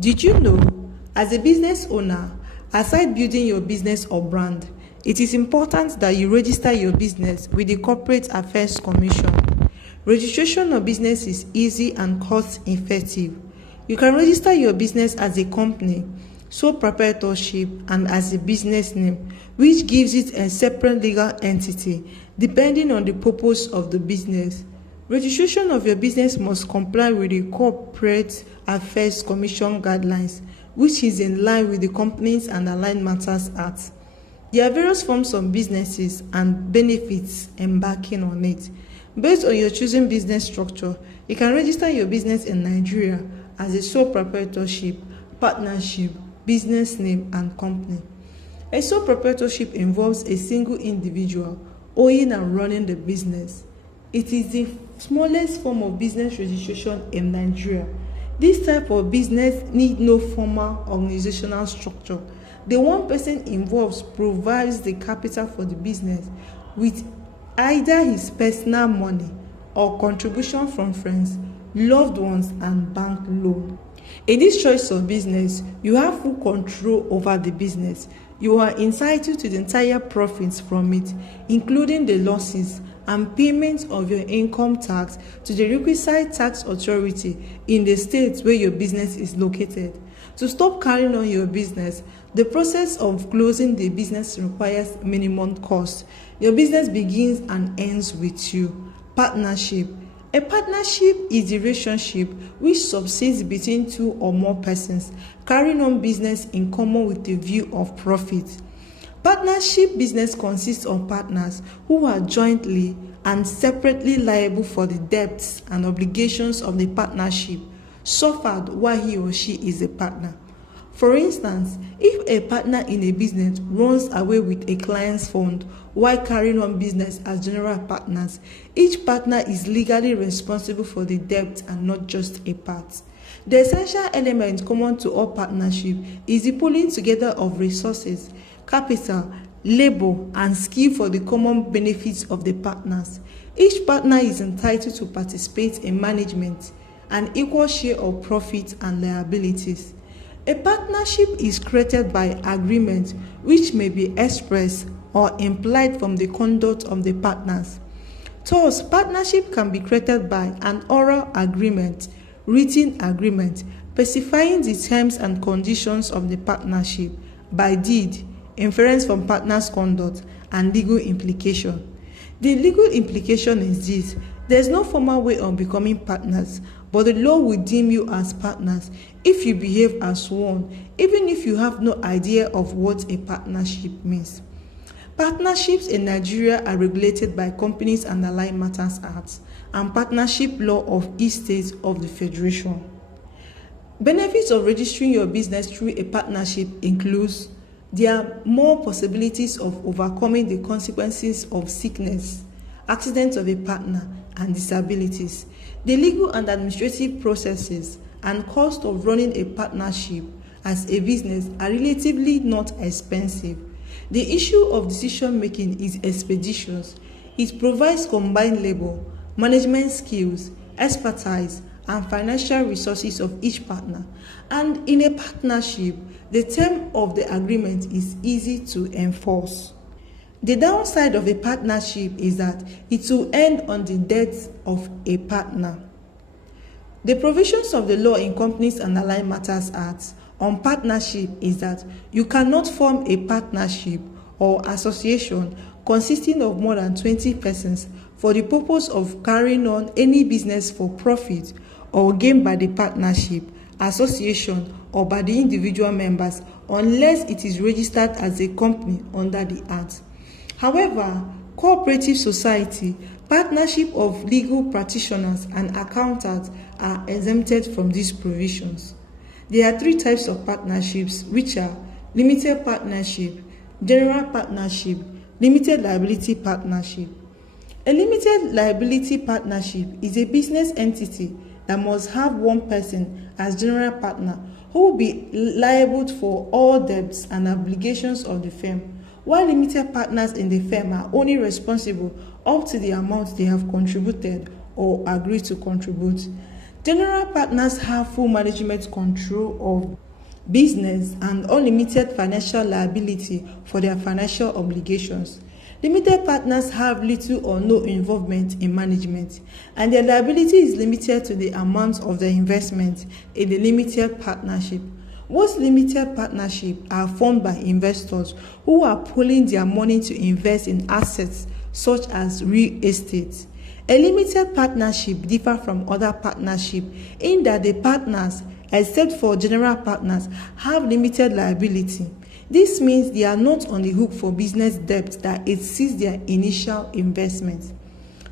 Did you know, as a business owner, aside building your business or brand, it is important that you register your business with the Corporate Affairs Commission. Registration of business is easy and cost-effective. You can register your business as a company, sole proprietorship, and as a business name, which gives it a separate legal entity depending on the purpose of the business. Registration of your business must comply with the Corporate Affairs Commission guidelines, which is in line with the Companies and Allied Matters Act. There are various forms of businesses and benefits embarking on it. Based on your chosen business structure, you can register your business in Nigeria as a sole proprietorship, partnership, business name, and company. A sole proprietorship involves a single individual owning and running the business. It is the smallest form of business registration in Nigeria. This type of business needs no formal organizational structure. The one person involved provides the capital for the business with either his personal money or contribution from friends, loved ones, and bank loan. In this choice of business, you have full control over the business. You are entitled to the entire profits from it, including the losses and payment of your income tax to the requisite tax authority in the state where your business is located. To stop carrying on your business, the process of closing the business requires minimum cost. Your business begins and ends with you. Partnership. A partnership is a relationship which subsists between two or more persons carrying on business in common with the view of profit. Partnership business consists of partners who are jointly and separately liable for the debts and obligations of the partnership suffered while he or she is a partner. For instance, if a partner in a business runs away with a client's fund while carrying on business as general partners, each partner is legally responsible for the debt and not just a part. The essential element common to all partnership is the pooling together of resources, capital, labor, and skill for the common benefits of the partners. Each partner is entitled to participate in management, an equal share of profits and liabilities. A partnership is created by agreement which may be expressed or implied from the conduct of the partners. Thus, partnership can be created by an oral agreement, written agreement, specifying the terms and conditions of the partnership, by deed, inference from partners' conduct, and legal implication. The legal implication is this: there is no formal way of becoming partners, but the law will deem you as partners if you behave as one, even if you have no idea of what a partnership means. Partnerships in Nigeria are regulated by Companies and Allied Matters Act and Partnership Law of each state of the Federation. Benefits of registering your business through a partnership includes: there are more possibilities of overcoming the consequences of sickness, accidents of a partner, and disabilities. The legal and administrative processes and cost of running a partnership as a business are relatively not expensive. The issue of decision making is expeditious. It provides combined labor, management skills, expertise, and financial resources of each partner. And in a partnership, the term of the agreement is easy to enforce. The downside of a partnership is that it will end on the death of a partner. The provisions of the law in Companies and Allied Matters Act on partnership is that you cannot form a partnership or association consisting of more than 20 persons for the purpose of carrying on any business for profit or gain by the partnership, association, or by the individual members unless it is registered as a company under the Act. However, cooperative society, partnership of legal practitioners, and accountants are exempted from these provisions. There are three types of partnerships, which are limited partnership, general partnership, limited liability partnership. A limited liability partnership is a business entity that must have one person as general partner who will be liable for all debts and obligations of the firm, while limited partners in the firm are only responsible up to the amount they have contributed or agreed to contribute. General partners have full management control of business and unlimited financial liability for their financial obligations. Limited partners have little or no involvement in management, and their liability is limited to the amount of their investment in the limited partnership. Most limited partnerships are formed by investors who are pooling their money to invest in assets such as real estate. A limited partnership differs from other partnerships in that the partners, except for general partners, have limited liability. This means they are not on the hook for business debt that exceeds their initial investment.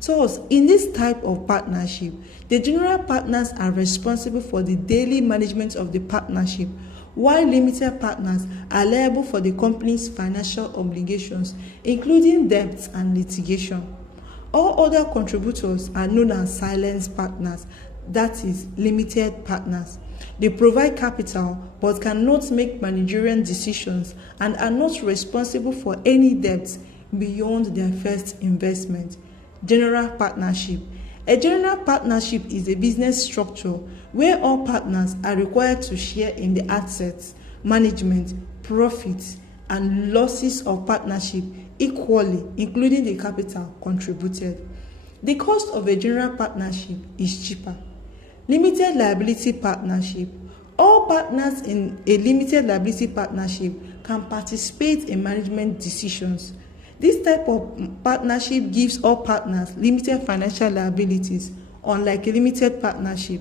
Thus, in this type of partnership, the general partners are responsible for the daily management of the partnership, while limited partners are liable for the company's financial obligations, including debts and litigation. All other contributors are known as silent partners, that is, limited partners. They provide capital but cannot make managerial decisions and are not responsible for any debts beyond their first investment. General partnership. A general partnership is a business structure where all partners are required to share in the assets, management, profits, and losses of partnership equally, including the capital contributed. The cost of a general partnership is cheaper. Limited liability partnership. All partners in a limited liability partnership can participate in management decisions. This type of partnership gives all partners limited financial liabilities, unlike a limited partnership.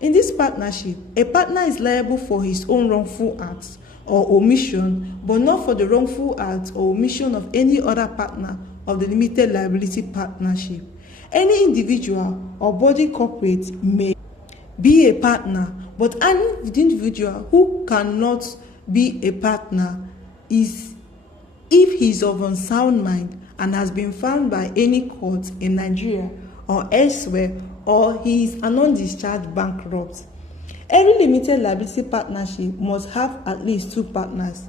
In this partnership, a partner is liable for his own wrongful acts or omission, but not for the wrongful acts or omission of any other partner of the limited liability partnership. Any individual or body corporate may be a partner, but an individual who cannot be a partner is if he is of unsound mind and has been found by any court in Nigeria or elsewhere, or he is an undischarged bankrupt. Every limited liability partnership must have at least 2 partners.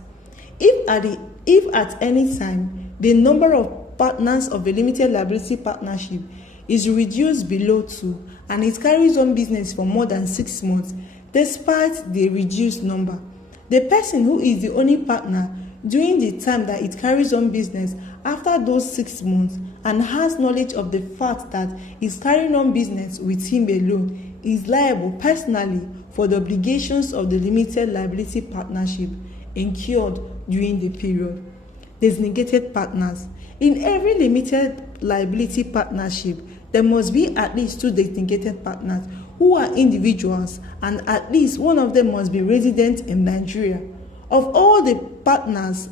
If at any time the number of partners of a limited liability partnership is reduced below 2 and it carries on business for more than 6 months, despite the reduced number, the person who is the only partner during the time that it carries on business after those 6 months and has knowledge of the fact that it's carrying on business with him alone is liable personally for the obligations of the limited liability partnership incurred during the period. Designated partners. In every limited liability partnership, there must be at least 2 designated partners who are individuals, and at least one of them must be resident in Nigeria. Of all the partners,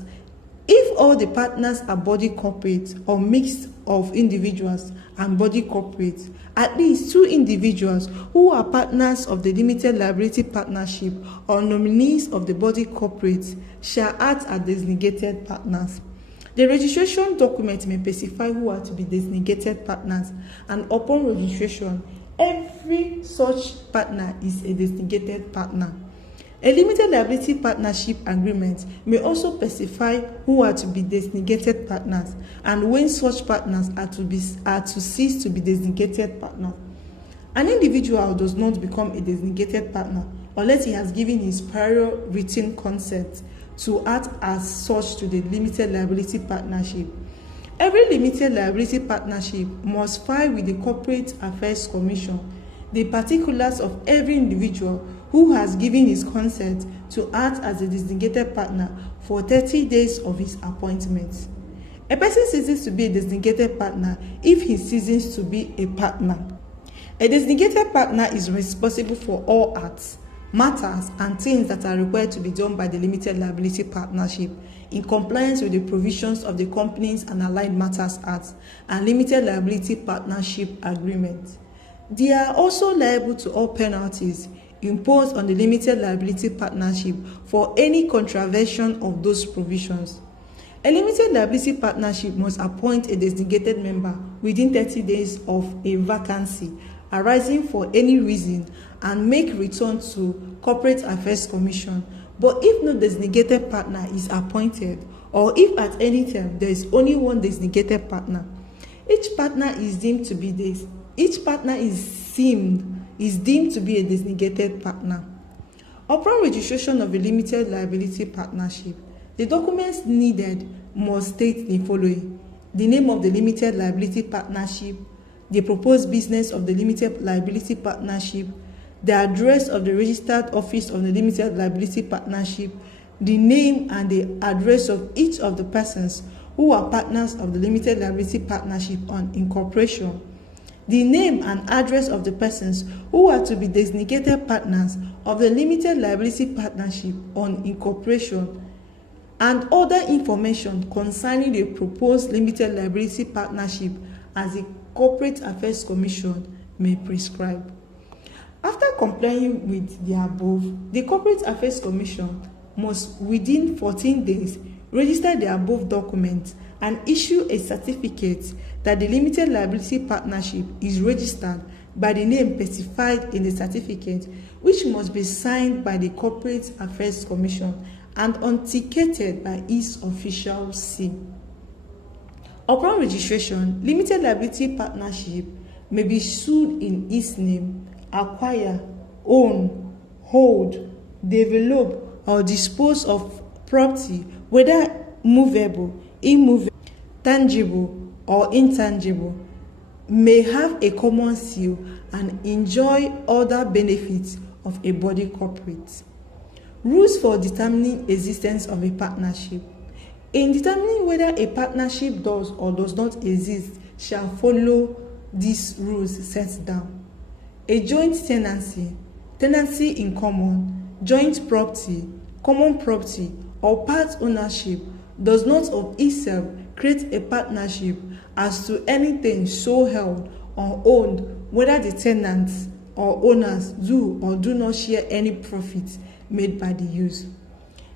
if all the partners are body corporate or mixed of individuals and body corporate, at least 2 individuals who are partners of the limited liability partnership or nominees of the body corporate shall act as designated partners. The registration document may specify who are to be designated partners, and upon registration, every such partner is a designated partner. A limited liability partnership agreement may also specify who are to be designated partners and when such partners are to cease to be designated partners. An individual does not become a designated partner unless he has given his prior written consent to act as such to the limited liability partnership. Every limited liability partnership must file with the Corporate Affairs Commission the particulars of every individual who has given his consent to act as a designated partner for 30 days of his appointment. A person ceases to be a designated partner if he ceases to be a partner. A designated partner is responsible for all acts, matters, and things that are required to be done by the limited liability partnership in compliance with the provisions of the Companies and Allied Matters Act and Limited Liability Partnership Agreement. They are also liable to all penalties imposed on the limited liability partnership for any contravention of those provisions. A limited liability partnership must appoint a designated member within 30 days of a vacancy arising for any reason and make return to Corporate Affairs Commission. But if no designated partner is appointed, or if at any time there is only one designated partner, each partner is deemed is deemed to be a designated partner. Upon registration of a limited liability partnership, the documents needed must state the following: the name of the limited liability partnership, the proposed business of the limited liability partnership, the address of the registered office of the limited liability partnership, the name and the address of each of the persons who are partners of the limited liability partnership on incorporation, the name and address of the persons who are to be designated partners of the limited liability partnership on incorporation, and other information concerning the proposed limited liability partnership as the Corporate Affairs Commission may prescribe. After complying with the above, the Corporate Affairs Commission must within 14 days register the above documents and issue a certificate that the limited liability partnership is registered by the name specified in the certificate, which must be signed by the Corporate Affairs Commission and authenticated by its official seal. Upon registration, limited liability partnership may be sued in its name, acquire, own, hold, develop, or dispose of property, whether movable, immovable, tangible, or intangible, may have a common seal and enjoy other benefits of a body corporate. Rules for determining existence of a partnership. In determining whether a partnership does or does not exist shall follow these rules set down. A joint tenancy, tenancy in common, joint property, common property, or part ownership does not of itself create a partnership as to anything so held or owned, whether the tenants or owners do or do not share any profits made by the use.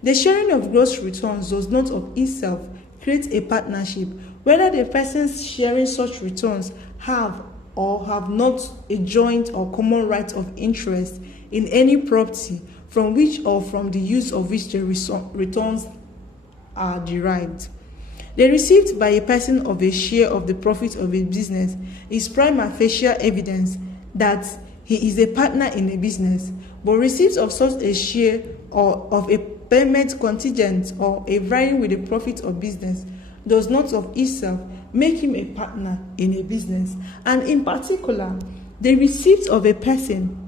The sharing of gross returns does not of itself create a partnership, whether the persons sharing such returns have or have not a joint or common right of interest in any property from which or from the use of which the returns are derived. The receipt by a person of a share of the profit of a business is prima facie evidence that he is a partner in a business, but receipt of such a share or of a payment contingent or a varying with the profit of business does not of itself make him a partner in a business, and in particular, the receipt of a person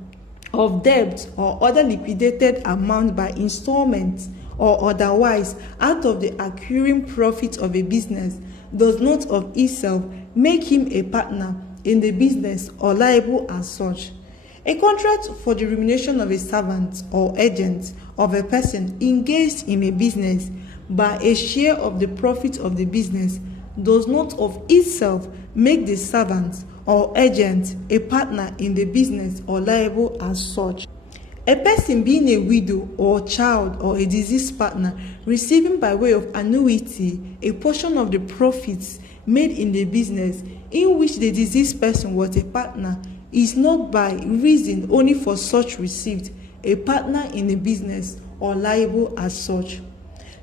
of debt or other liquidated amount by installments or otherwise out of the accruing profit of a business does not of itself make him a partner in the business or liable as such. A contract for the remuneration of a servant or agent of a person engaged in a business by a share of the profit of the business does not of itself make the servant or agent a partner in the business or liable as such. A person being a widow or child or a deceased partner receiving by way of annuity a portion of the profits made in the business in which the deceased person was a partner is not by reason only for such received a partner in the business or liable as such.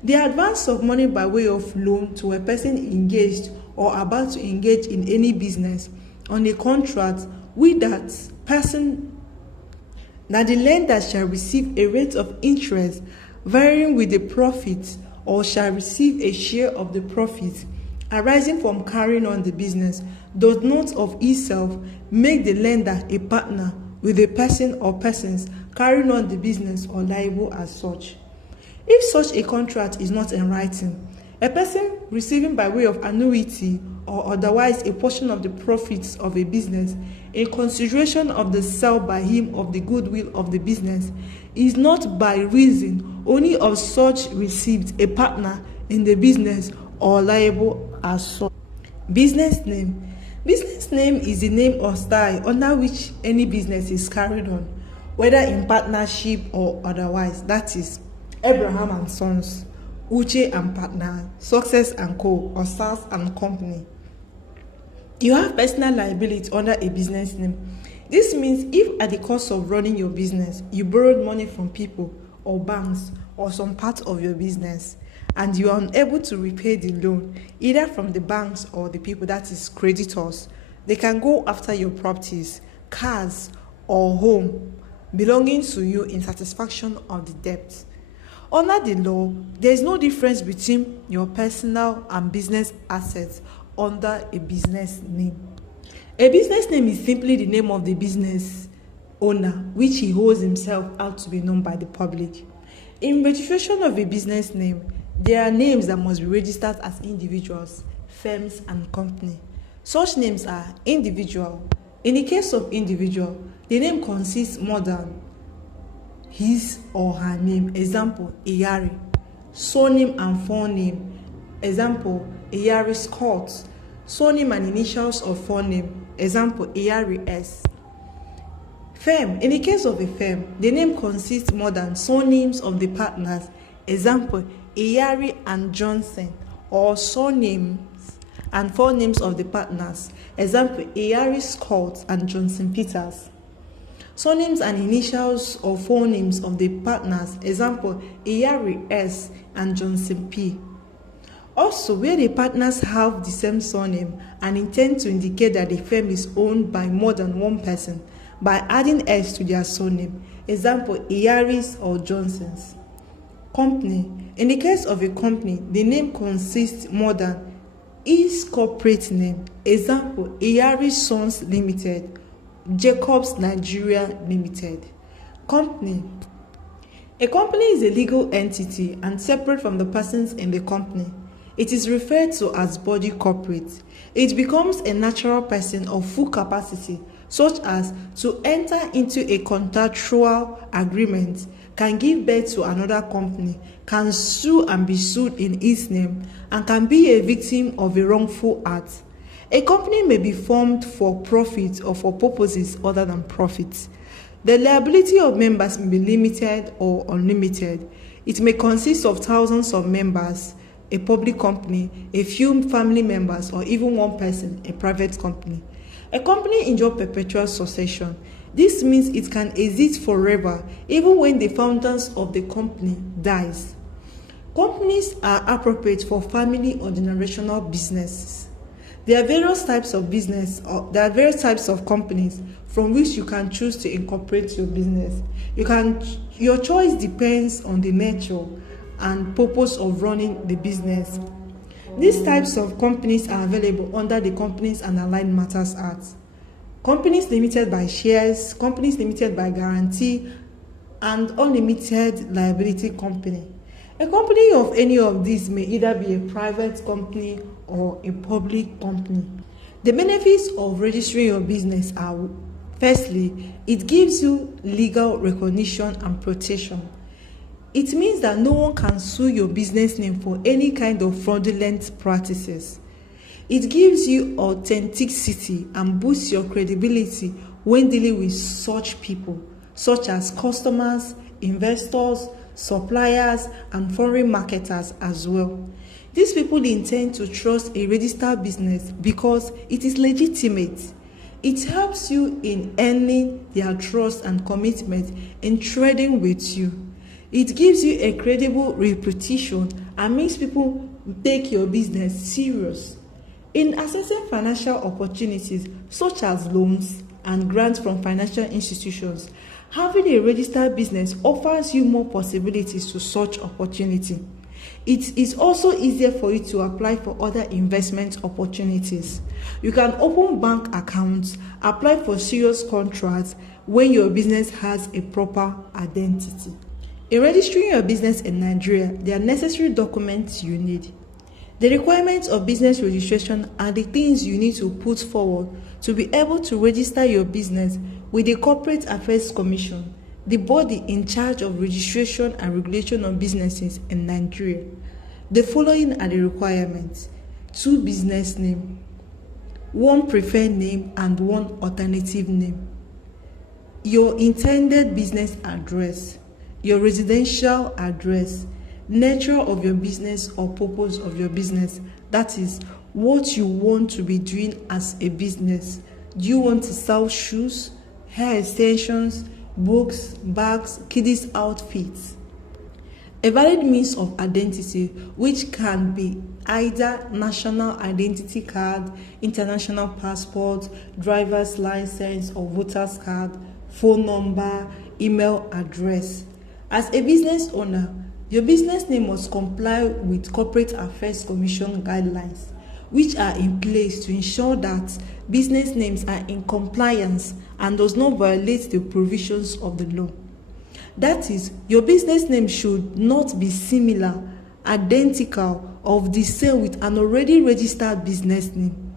The advance of money by way of loan to a person engaged or about to engage in any business on a contract with that person, that the lender shall receive a rate of interest varying with the profit or shall receive a share of the profit arising from carrying on the business does not of itself make the lender a partner with the person or persons carrying on the business or liable as such. If such a contract is not in writing, a person receiving by way of annuity or otherwise a portion of the profits of a business in consideration of the sale by him of the goodwill of the business is not by reason only of such received a partner in the business or liable as such. Business name. Business name is the name or style under which any business is carried on, whether in partnership or otherwise. That is Abraham and Sons, Uche and Partner, Success and Co., or Sars and Company. You have personal liability under a business name. This means if at the cost of running your business, you borrowed money from people or banks or some part of your business, and you are unable to repay the loan, either from the banks or the people, that is creditors, they can go after your properties, cars, or home belonging to you in satisfaction of the debt. Under the law, there is no difference between your personal and business assets under a business name. A business name is simply the name of the business owner, which he holds himself out to be known by the public. In registration of a business name, there are names that must be registered as individuals, firms, and company. Such names are individual. In the case of individual, the name consists more than his or her name. Example, Iyari. Surname and forename. Example, Iyari Scott. Surname and initials of forename. Example, Iyari S. Firm. In the case of a firm, the name consists more than surnames of the partners. Example, Iyari and Johnson. Or surnames and forenames of the partners. Example, Iyari Scott and Johnson Peters. Surnames and initials or forenames of the partners. Example, Iyari S and Johnson P. Also, where the partners have the same surname and intend to indicate that the firm is owned by more than one person by adding S to their surname. Example, Iyaris or Johnsons. Company. In the case of a company, the name consists more than his corporate name. Example, Iyari Sons Limited. Jacobs Nigeria Limited. Company. A company is a legal entity and separate from the persons in the company. It is referred to as body corporate. It becomes a natural person of full capacity, such as to enter into a contractual agreement, can give birth to another company, can sue and be sued in its name, and can be a victim of a wrongful act. A company may be formed for profit or for purposes other than profit. The liability of members may be limited or unlimited. It may consist of thousands of members, a public company, a few family members, or even one person, a private company. A company enjoys perpetual succession. This means it can exist forever, even when the founders of the company dies. Companies are appropriate for family or generational businesses. There are various types of companies from which you can choose to incorporate your business. Your choice depends on the nature and purpose of running the business. These types of companies are available under the Companies and Allied Matters Act. Companies limited by shares, companies limited by guarantee, and unlimited liability company. A company of any of these may either be a private company or a public company. The benefits of registering your business are, firstly, it gives you legal recognition and protection. It means that no one can sue your business name for any kind of fraudulent practices. It gives you authenticity and boosts your credibility when dealing with such people, such as customers, investors, suppliers, and foreign marketers as well. These people intend to trust a registered business because it is legitimate. It helps you in earning their trust and commitment in trading with you. It gives you a credible reputation and makes people take your business serious. In assessing financial opportunities such as loans and grants from financial institutions, having a registered business offers you more possibilities to such opportunity. It is also easier for you to apply for other investment opportunities. You can open bank accounts, apply for serious contracts when your business has a proper identity. In registering your business in Nigeria, there are necessary documents you need. The requirements of business registration are the things you need to put forward to be able to register your business with the Corporate Affairs Commission, the body in charge of registration and regulation of businesses in Nigeria. The following are the requirements: 2 business names, 1 preferred name and 1 alternative name, your intended business address, your residential address, nature of your business or purpose of your business, that is, what you want to be doing as a business. Do you want to sell shoes, hair extensions, books, bags, kiddies outfits? A valid means of identity, which can be either national identity card, international passport, driver's license, or voter's card, phone number, email address. As a business owner, your business name must comply with Corporate Affairs Commission guidelines, which are in place to ensure that business names are in compliance and does not violate the provisions of the law. That is, your business name should not be similar, identical, or of the same with an already registered business name.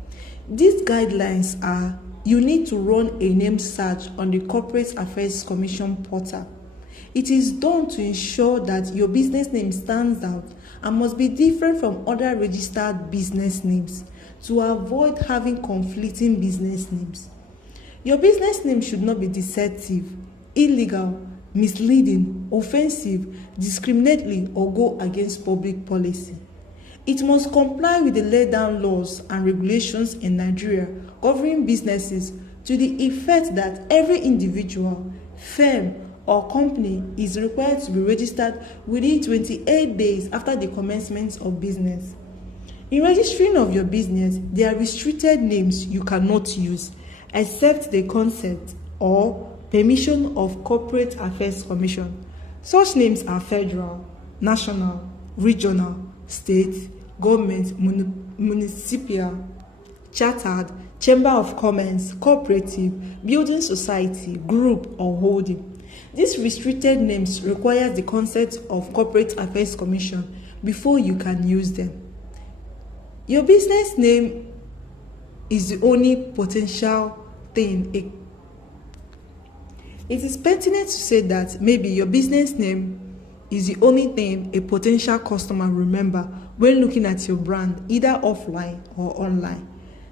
These guidelines are: you need to run a name search on the Corporate Affairs Commission portal. It is done to ensure that your business name stands out and must be different from other registered business names to avoid having conflicting business names. Your business name should not be deceptive, illegal, misleading, offensive, discriminatory, or go against public policy. It must comply with the laid down laws and regulations in Nigeria governing businesses to the effect that every individual, firm, or company is required to be registered within 28 days after the commencement of business. In registering of your business, there are restricted names you cannot use except the consent or permission of Corporate Affairs Commission. Such names are federal, national, regional, state, government, municipal, chartered, chamber of commerce, cooperative, building society, group, or holding. These restricted names require the consent of Corporate Affairs Commission before you can use them. Your business name is the only potential thing. It is pertinent to say that maybe your business name is the only thing a potential customer remember when looking at your brand, either offline or online.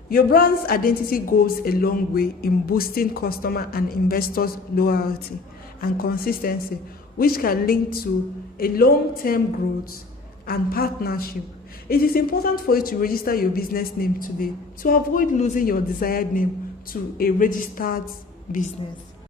Your brand's identity goes a long way in boosting customer and investors' loyalty and consistency, which can link to a long-term growth and partnership. It is important for you to register your business name today to avoid losing your desired name to a registered business.